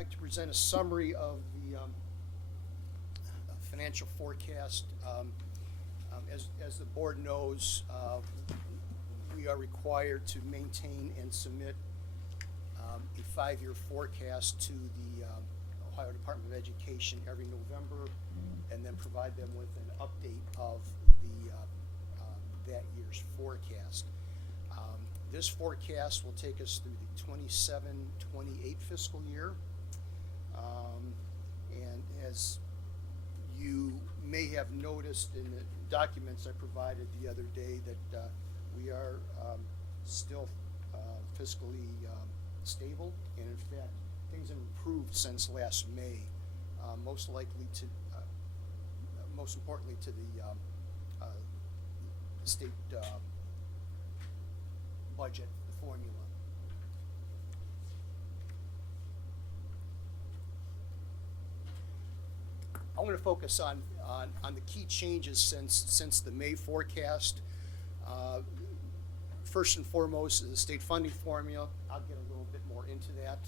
like to present a summary of the financial forecast. As the board knows, we are required to maintain and submit a 5-year forecast to the Ohio Department of Education every November, and then provide them with an update of the that year's forecast. This forecast will take us through the 27-28 fiscal year. And as you may have noticed in the documents I provided the other day, that we are still fiscally stable, and in fact things have improved since last May, most importantly to the state budget formula. I want to focus on the key changes since the May forecast. First and foremost is the state funding formula. I'll get a little bit more into that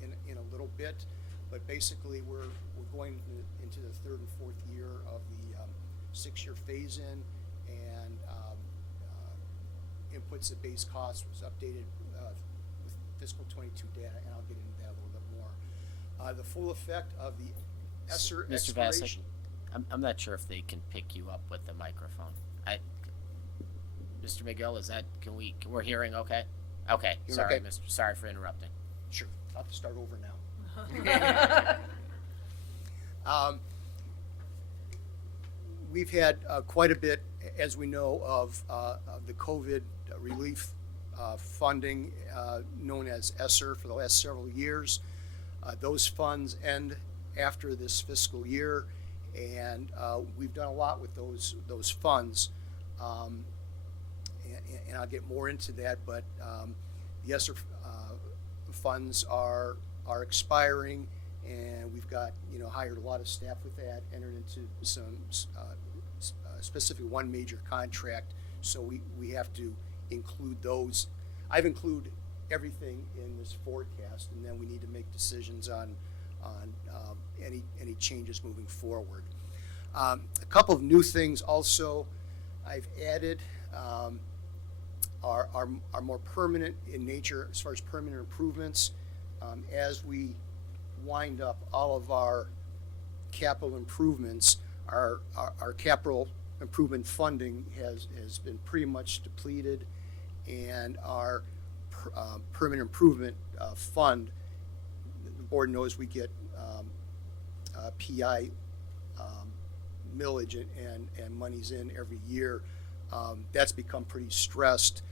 in a little bit, but basically we're going into the third and fourth year of the 6-year phase-in, and inputs at base cost was updated with fiscal 22 data, and I'll get into that a little bit more. The full effect of the ESSER Mr. expiration. Vasek, I'm not sure if they can pick you up with the microphone. Mr. McGill, we're hearing okay? Okay, sorry, okay? Sorry for interrupting. Sure, I'll have to start over now. We've had quite a bit, as we know, of the COVID relief funding known as ESSER for the last several years. Those funds end after this fiscal year, and we've done a lot with those funds, and I'll get more into that. But the ESSER funds are expiring, and we've got hired a lot of staff with that, entered into some specifically one major contract, so we have to include those. I've included everything in this forecast, and then we need to make decisions on any changes moving forward. A couple of new things also I've added are more permanent in nature as far as permanent improvements. As we wind up all of our capital improvements, our capital improvement funding has been pretty much depleted, and our permanent improvement fund, the board knows we get PI millage and monies in every year. That's become pretty stressed.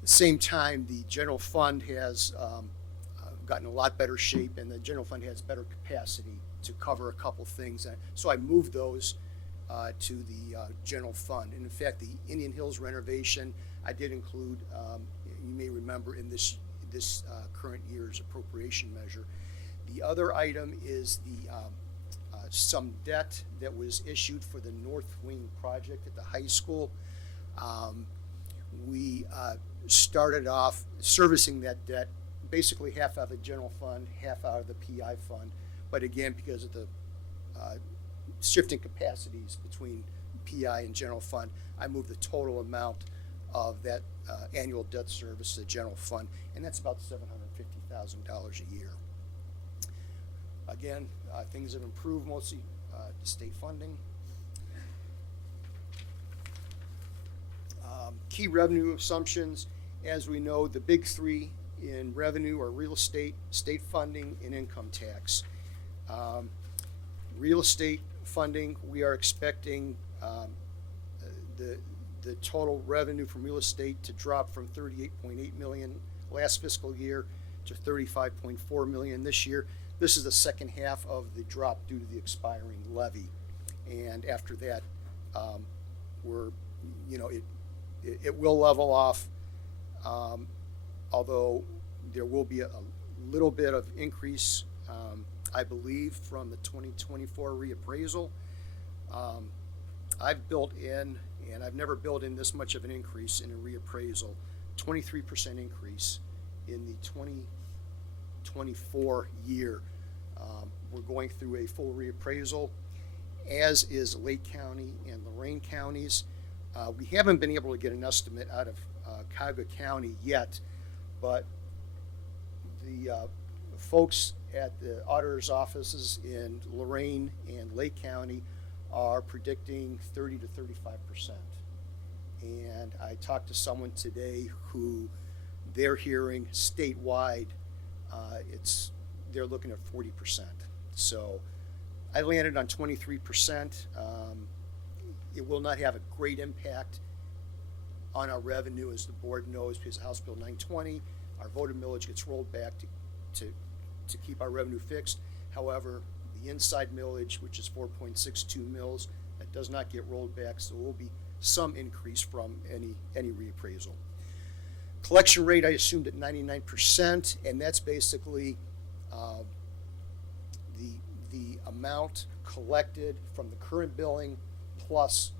At the same time, the general fund has gotten a lot better shape, and the general fund has better capacity to cover a couple things. So I moved those to the general fund. And in fact, the Indian Hills renovation I did include, you may remember, in this current year's appropriation measure. The other item is the some debt that was issued for the North Wing project at the high school. We started off servicing that debt, basically half out of the general fund, half out of the PI fund. But again, because of the shifting capacities between PI and general fund, I moved the total amount of that annual debt service to the general fund, and that's about $750,000 a year. Again, things have improved, mostly to state funding. Key revenue assumptions. As we know, the big three in revenue are real estate, state funding, and income tax. Real estate funding, we are expecting the total revenue from real estate to drop from $38.8 million last fiscal year to $35.4 million this year. This is the second half of the drop due to the expiring levy, and after that, it will level off, although there will be a little bit of increase, I believe, from the 2024 reappraisal. I've built in, and I've never built in this much of an increase in a reappraisal, 23% increase in the 24 year. We're going through a full reappraisal, as is Lake County and Lorain counties. We haven't been able to get an estimate out of Cuyahoga County yet, but the folks at the auditor's offices in Lorain and Lake County are predicting 30 to 35%. And I talked to someone today who they're hearing statewide, they're looking at 40%. So I landed on 23%. It will not have a great impact on our revenue, as the board knows, because House Bill 920, our voter millage gets rolled back to keep our revenue fixed. However, the inside millage, which is 4.62 mils, that does not get rolled back, so there will be some increase from any reappraisal. Collection rate I assumed at 99%, and that's basically the amount collected from the current billing plus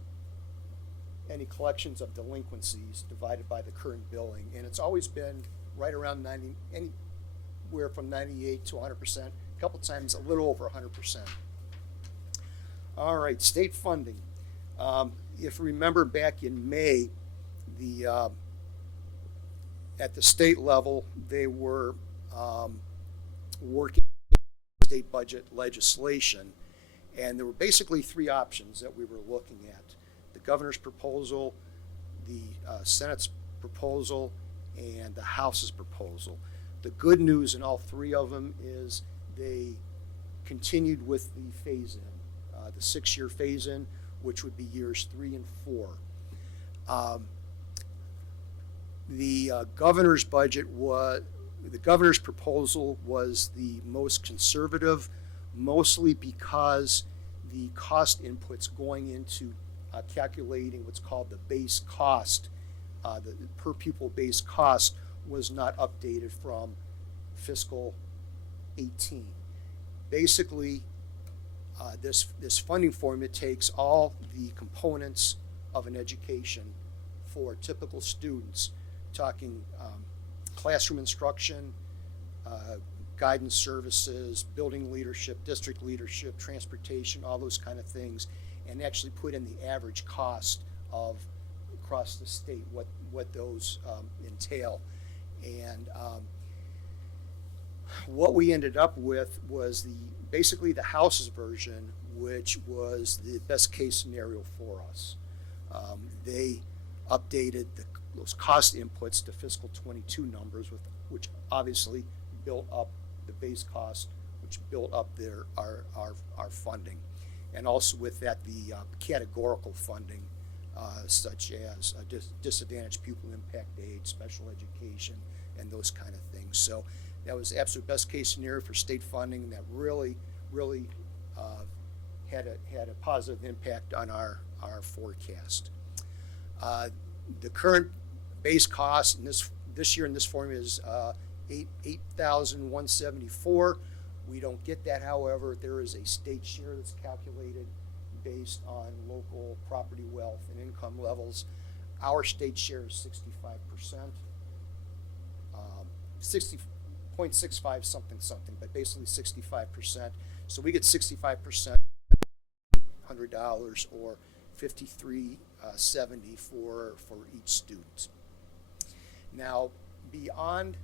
any collections of delinquencies divided by the current billing. And it's always been right around 90, anywhere from 98 to 100%, a couple times a little over 100%. All right, state funding. If you remember back in May, at the state level, they were working on state budget legislation, and there were basically three options that we were looking at: the governor's proposal, the Senate's proposal, and the House's proposal. The good news in all three of them is they continued with the phase-in, the 6-year phase-in, which would be years 3 and 4. The governor's proposal was the most conservative, mostly because the cost inputs going into calculating what's called the base cost, the per pupil base cost, was not updated from fiscal 18. Basically, this funding formula takes all the components of an education for typical students, talking classroom instruction, guidance services, building leadership, district leadership, transportation, all those kind of things, and actually put in the average cost of across the state, what those entail. And what we ended up with was basically the House's version, which was the best case scenario for us. They updated those cost inputs to fiscal 22 numbers, which obviously built up the base cost, which built up our funding, and also with that the categorical funding, such as disadvantaged pupil impact aid, special education, and those kind of things. So that was the absolute best case scenario for state funding, and that really had a positive impact on our forecast. The current base cost in this year in this formula is $8,174. We don't get that, however. There is a state share that's calculated based on local property wealth and income levels. Our state share is 65%, 60.65 something, but basically 65%. So we get 65%, $100 or $53.70 for each student. Now, beyond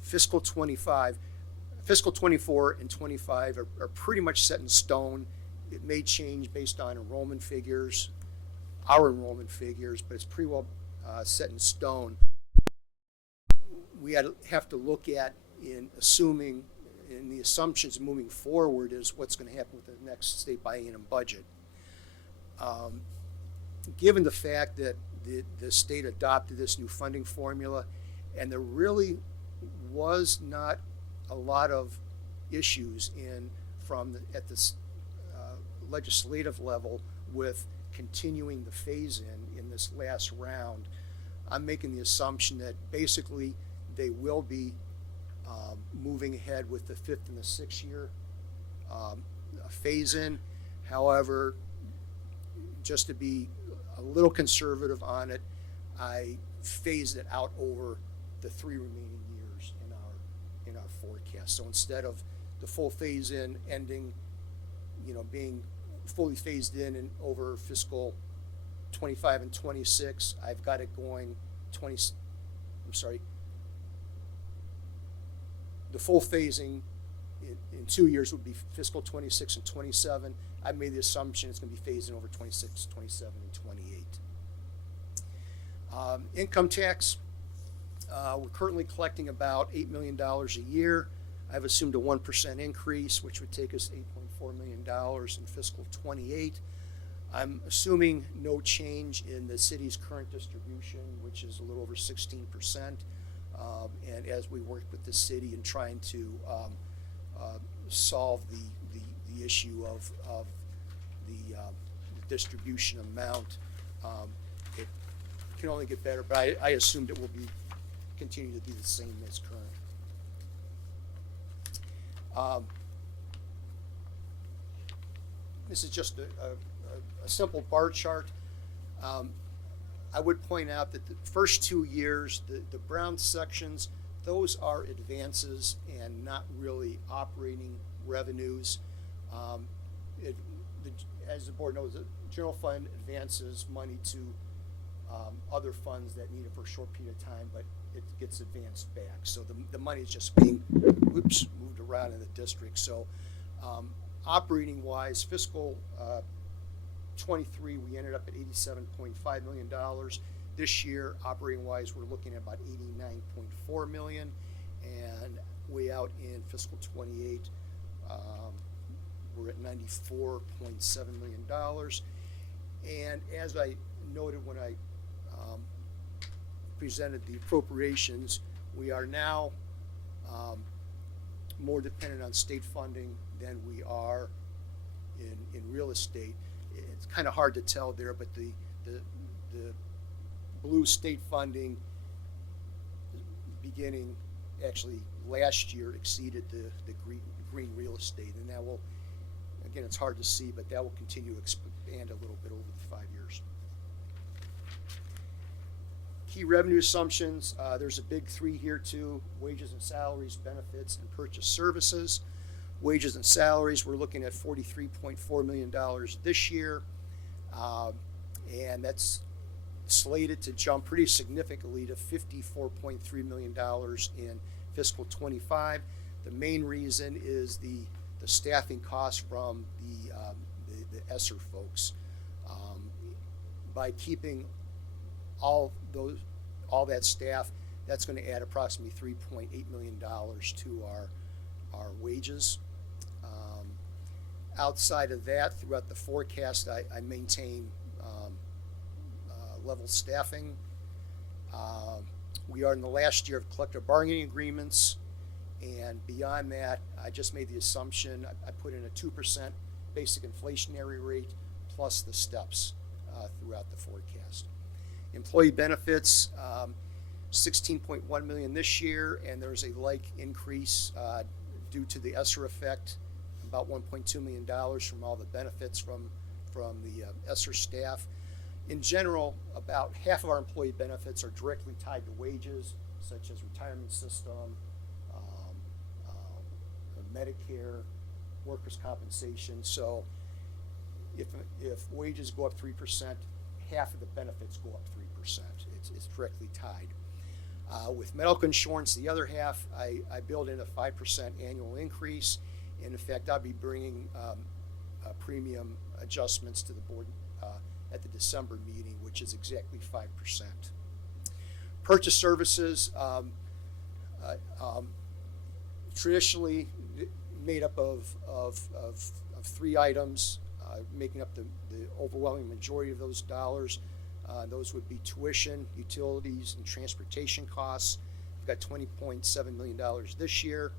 fiscal 25, fiscal 24 and 25 are pretty much set in stone. It may change based on enrollment figures, our enrollment figures, but it's pretty well set in stone. We have to look at in the assumptions moving forward is what's going to happen with the next state biennium budget. Given the fact that the state adopted this new funding formula, and there really was not a lot of issues at the legislative level with continuing the phase-in this last round, I'm making the assumption that basically they will be moving ahead with the 5th and the 6th year phase-in. However, just to be a little conservative on it, I phased it out over the 3 remaining years in our forecast. So instead of the full phase-in ending, being fully phased in over fiscal 25 and 26, I've got it going the full phasing in 2 years would be fiscal 26 and 27. I made the assumption it's going to be phased in over 26, 27, and 28. Income tax, we're currently collecting about $8 million a year. I've assumed a 1% increase, which would take us $8.4 million in fiscal 28. I'm assuming no change in the city's current distribution, which is a little over 16%. And as we work with the city in trying to solve the issue of the distribution amount, it can only get better, but I assumed it will continue to be the same as current. This is just a simple bar chart. I would point out that the first 2 years, the brown sections, those are advances and not really operating revenues. As the board knows, the general fund advances money to other funds that need it for a short period of time, but it gets advanced back. So the money is just being moved around in the district. So operating wise, fiscal 23, we ended up at $87.5 million. This year, operating wise, we're looking at about $89.4 million, and way out in fiscal 28, we're at $94.7 million. And as I noted when I presented the appropriations, we are now more dependent on state funding than we are in real estate. It's kind of hard to tell there, but the blue state funding beginning actually last year exceeded the green real estate, and that will, again, it's hard to see, but that will continue to expand a little bit over the 5 years. Key revenue assumptions, there's a big three here too: wages and salaries, benefits, and purchase services. Wages and salaries, we're looking at $43.4 million this year, and that's slated to jump pretty significantly to $54.3 million in fiscal 25. The main reason is the staffing costs from the ESSER folks. By keeping all that staff, that's going to add approximately $3.8 million to our wages. Outside of that, throughout the forecast, I maintain level staffing. We are in the last year of collective bargaining agreements, and beyond that, I just made the assumption, I put in a 2% basic inflationary rate plus the steps throughout the forecast. Employee benefits, $16.1 million this year, and there's a like increase due to the ESSER effect, about $1.2 million from all the benefits from the ESSER staff. In general, about half of our employee benefits are directly tied to wages, such as retirement system, Medicare, workers' compensation. So if wages go up 3%, half of the benefits go up 3%. It's directly tied. With medical insurance, the other half, I build in a 5% annual increase. And in fact, I'll be bringing premium adjustments to the board at the December meeting, which is exactly 5%. Purchase services, traditionally made up of three items, making up the overwhelming majority of those dollars. Those would be tuition, utilities, and transportation costs. We've got $20.7 million this year.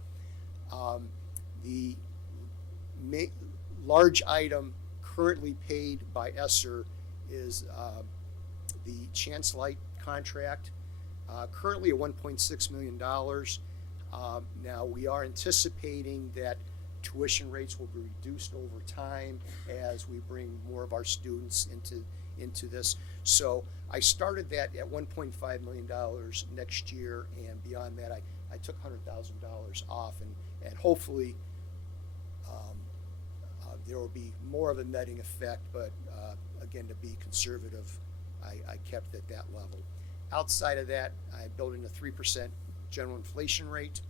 The large item currently paid by ESSER is the Chancellite contract, currently at $1.6 million. Now, we are anticipating that tuition rates will be reduced over time as we bring more of our students into this. So I started that at $1.5 million next year, and beyond that, I took $100,000 off, and hopefully there will be more of a netting effect, but again, to be conservative, I kept it at that level. Outside of that, I built in a 3% general inflation rate.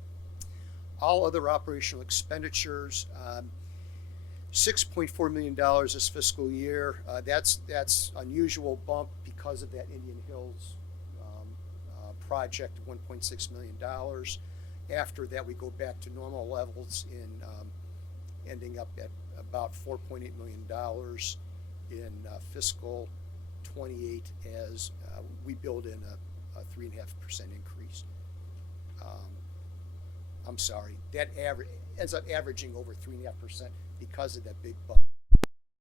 All other operational expenditures, $6.4 million this fiscal year. That's unusual bump because of that Indian Hills project, $1.6 million. After that, we go back to normal levels in ending up at about $4.8 million in fiscal 28 as we build in a 3.5% increase. I'm sorry, that ends up averaging over 3.5% because of that big bump.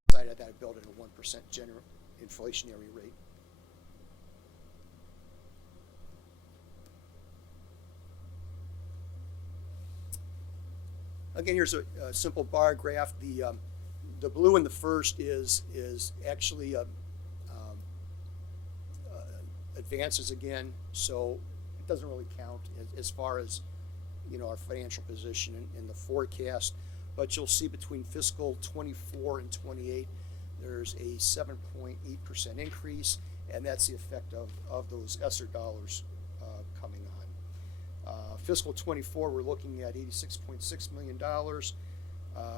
Decided that I built in a 1% general inflationary rate. Again, here's a simple bar graph. The blue in the first is actually advances again, so it doesn't really count as far as our financial position in the forecast. But you'll see between fiscal 24 and 28, there's a 7.8% increase, and that's the effect of those ESSER dollars coming on. Fiscal 24, we're looking at $86.6 million.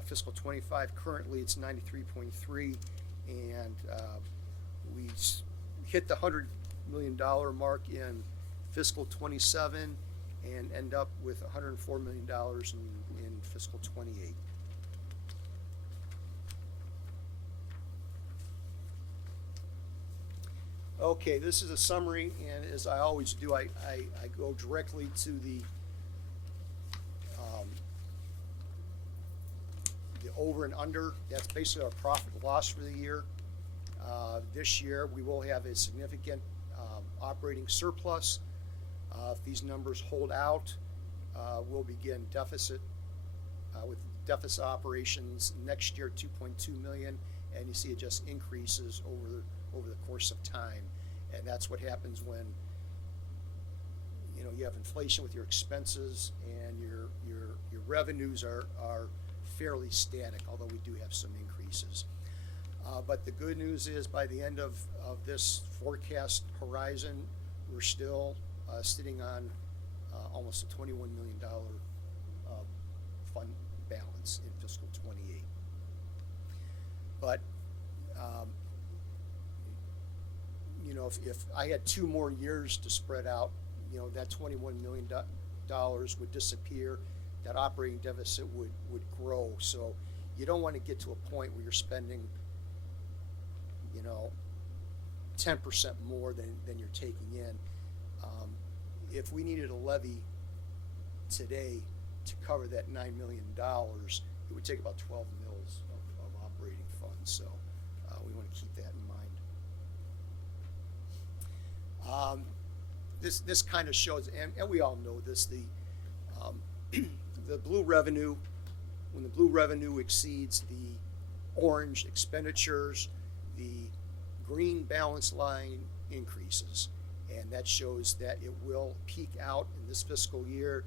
Fiscal 25, currently it's 93.3, and we hit the $100 million mark in fiscal 27 and end up with $104 million in fiscal 28. Okay, this is a summary, and as I always do, I go directly to the over and under. That's basically our profit and loss for the year. This year, we will have a significant operating surplus. If these numbers hold out, we'll begin deficit with deficit operations next year, 2.2 million, and you see it just increases over the course of time, and that's what happens when you have inflation with your expenses and your revenues are fairly static, although we do have some increases. But the good news is by the end of this forecast horizon, we're still sitting on almost a $21 million fund balance in fiscal 28. But if I had 2 more years to spread out, that $21 million would disappear. That operating deficit would grow. So you don't want to get to a point where you're spending 10% more than you're taking in. If we needed a levy today to cover that $9 million, it would take about 12 mils of operating funds. So we want to keep that in mind. This kind of shows, and we all know this, the blue revenue, when the blue revenue exceeds the orange expenditures, the green balance line increases. And that shows that it will peak out in this fiscal year,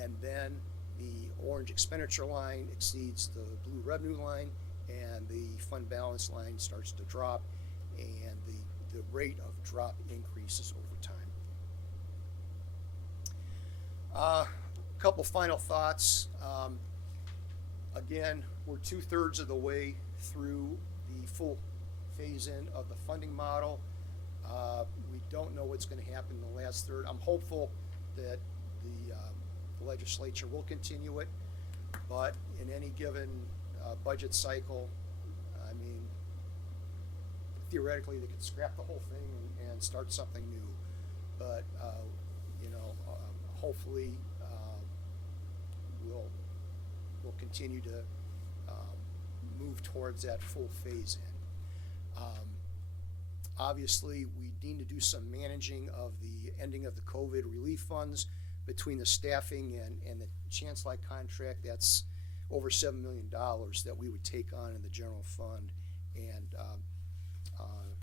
and then the orange expenditure line exceeds the blue revenue line, and the fund balance line starts to drop, and the rate of drop increases over time. A couple final thoughts. Again, we're 2/3 of the way through the full phase-in of the funding model. We don't know what's going to happen in the last third. I'm hopeful that the legislature will continue it, but in any given budget cycle, I mean, theoretically they could scrap the whole thing and start something new. But hopefully we'll continue to move towards that full phase-in. Obviously, we need to do some managing of the ending of the COVID relief funds between the staffing and the chance-like contract. That's over $7 million that we would take on in the general fund. And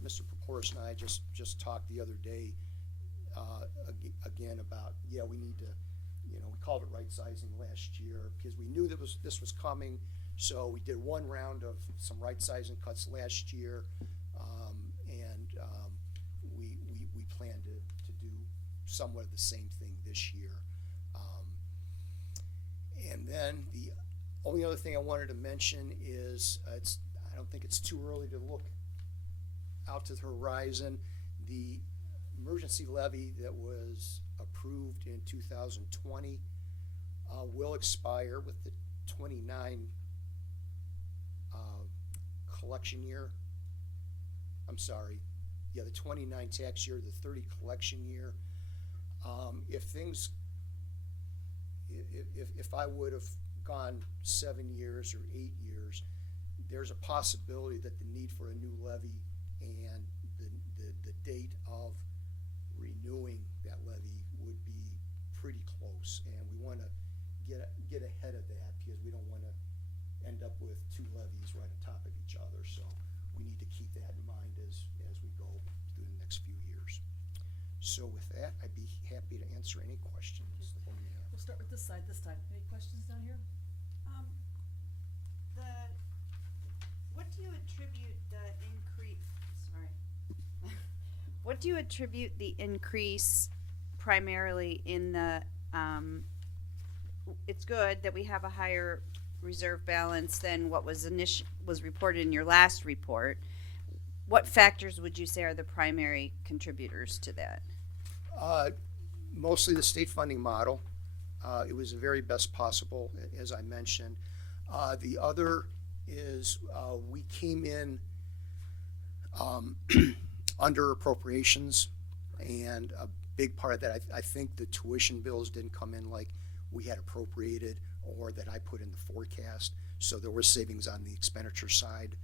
Mr. Proporus and I just talked the other day again about, we need to we called it right sizing last year because we knew this was coming. So we did one round of some right sizing cuts last year, and we plan to do somewhat of the same thing this year. And then the only other thing I wanted to mention is I don't think it's too early to look out to the horizon. The emergency levy that was approved in 2020 will expire with the 29 collection year. I'm sorry. Yeah, the 29 tax year, the 30 collection year. If I would have gone 7 years or 8 years, there's a possibility that the need for a new levy and the date of renewing that levy would be pretty close, and we want to get ahead of that because we don't want to end up with two levies right on top of each other. So we need to keep that in mind as we go through the next few years. So with that, I'd be happy to answer any questions the board may have. We'll start with this side this time. Any questions down here? What do you attribute the increase? Sorry. What do you attribute the increase primarily in the? It's good that we have a higher reserve balance than what was reported in your last report. What factors would you say are the primary contributors to that? Mostly the state funding model. It was the very best possible, as I mentioned. The other is we came in under appropriations, and a big part of that, I think the tuition bills didn't come in like we had appropriated or that I put in the forecast. So there were savings on the expenditure side.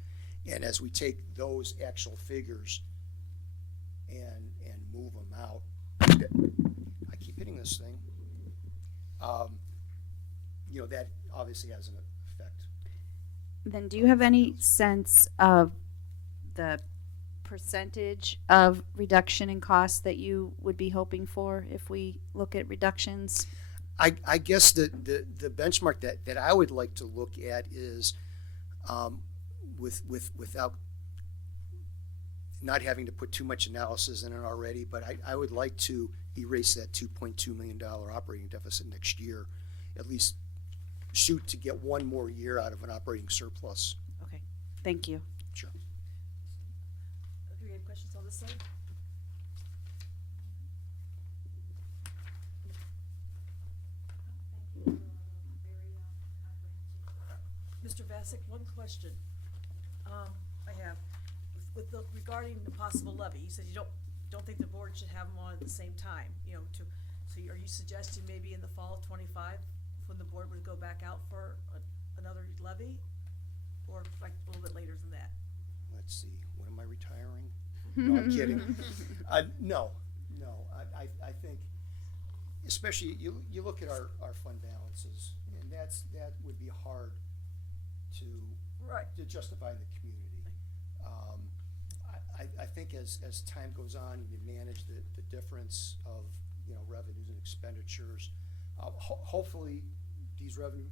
And as we take those actual figures and move them out, I keep hitting this thing, that obviously has an effect. Then do you have any sense of the percentage of reduction in costs that you would be hoping for if we look at reductions? I guess the benchmark that I would like to look at is without not having to put too much analysis in it already, but I would like to erase that $2.2 million operating deficit next year, at least shoot to get one more year out of an operating surplus. Okay, thank you. Sure. Okay, we have questions on this side? Mr. Vasek, one question I have regarding the possible levy. You said you don't think the board should have them on at the same time. So are you suggesting maybe in the fall of 25 when the board would go back out for another levy, or like a little bit later than that? Let's see. When am I retiring? No, I'm kidding. No. I think, especially you look at our fund balances, and that would be hard to justify in the community. I think as time goes on and you manage the difference of revenues and expenditures, hopefully these revenue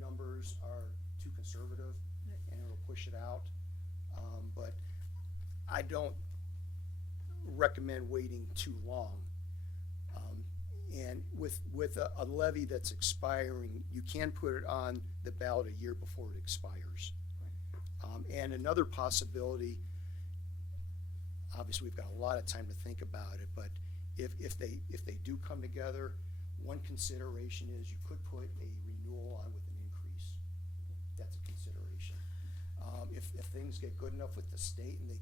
numbers are too conservative and it'll push it out. But I don't recommend waiting too long. And with a levy that's expiring, you can put it on the ballot a year before it expires. And another possibility, obviously we've got a lot of time to think about it, but if they do come together, one consideration is you could put a renewal on with an increase. That's a consideration. If things get good enough with the state and they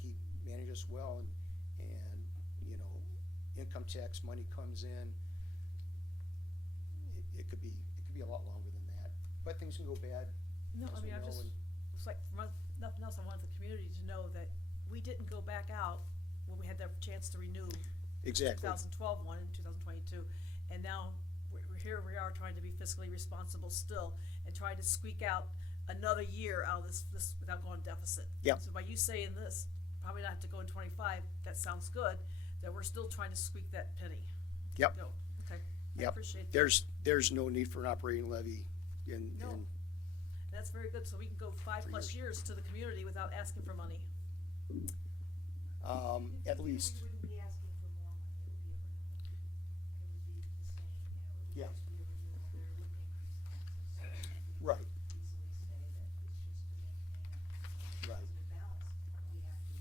keep managing us well and income tax money comes in, it could be a lot longer than that. But things can go bad. No, I mean, it's like nothing else. I want the community to know that we didn't go back out when we had the chance to renew Exactly. 2012 one and 2022, and now here we are trying to be fiscally responsible still and trying to squeak out another year out of this without going deficit. Yeah. So by you saying this, probably not have to go in 25. That sounds good. that we're still trying to squeak that penny. Yep. No, okay. I Yep. appreciate that. There's no need for an operating levy No. in That's very good, so we can go 5+ years to the community without asking for money. at least. We wouldn't be asking for more money, it would be a renewal. It would be the same, you know, it Yeah. would just be a renewal, there wouldn't increase taxes. So Right. we could easily say that it's just to maintain Right. positive balance. We have to,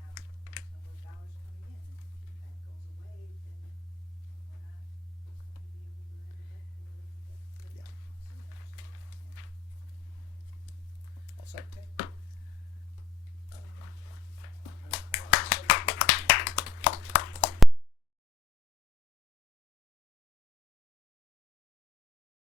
have X number of dollars coming in, and if that goes away, then we're not going to be able to get Yeah. sooner, so, yeah. All set. Okay.